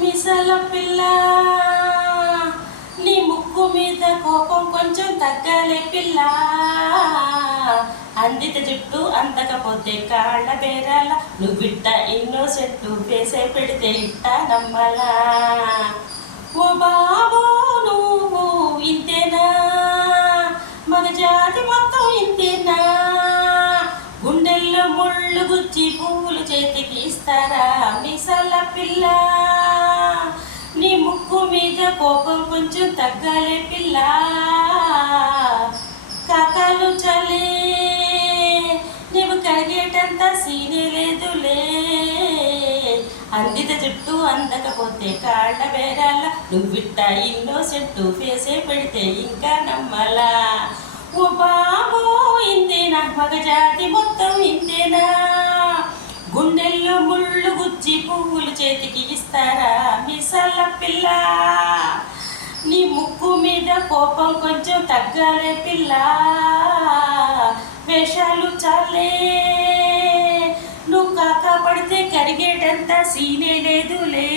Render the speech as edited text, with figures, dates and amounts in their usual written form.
మిసల పిల్ల నీ ముక్కు మీద కోపం కొంచెం తగ్గాలే పిల్ల. అందిత జుట్టు అందకపోతే కాళ్ళ బేరాల నువ్విట్ట ఇన్నోసెంటు వేసే పెడితే ఇట్ట నమ్మలా. ఓ బాబో నువ్వు ఇంతేనా, మగ జాతి మొత్తం ఇంతేనా. గుండెల్లో ముళ్ళు గుచ్చి పువ్వులు చేతికి ఇస్తారా మిసల పిల్ల. నీ ముక్కు మీద కోపం కొంచెం తగ్గాలే పిల్ల. కాకాలు చలే నీవు కరిగేటంత సీనే లేదులే. అందిత జుట్టు అందకపోతే కాళ్ళ బేరాల నువ్విట్ట ఇన్నోసెంటు ఫేసే పెడితే ఇంకా నమ్మలా. ఓ బాబో ఇంతేనా, మగ జాతి మొత్తం ఇంతేనా. గుండెల్లో ముళ్ళు గుచ్చి పువ్వులు చేతికి ఇస్తారా మిసల పిల్ల. నీ ముక్కు మీద కోపం కొంచెం తగ్గాలే పిల్ల. వేషాలు చాలే నువ్వు కాక పడితే కరిగేటంత సీనే లేదులే.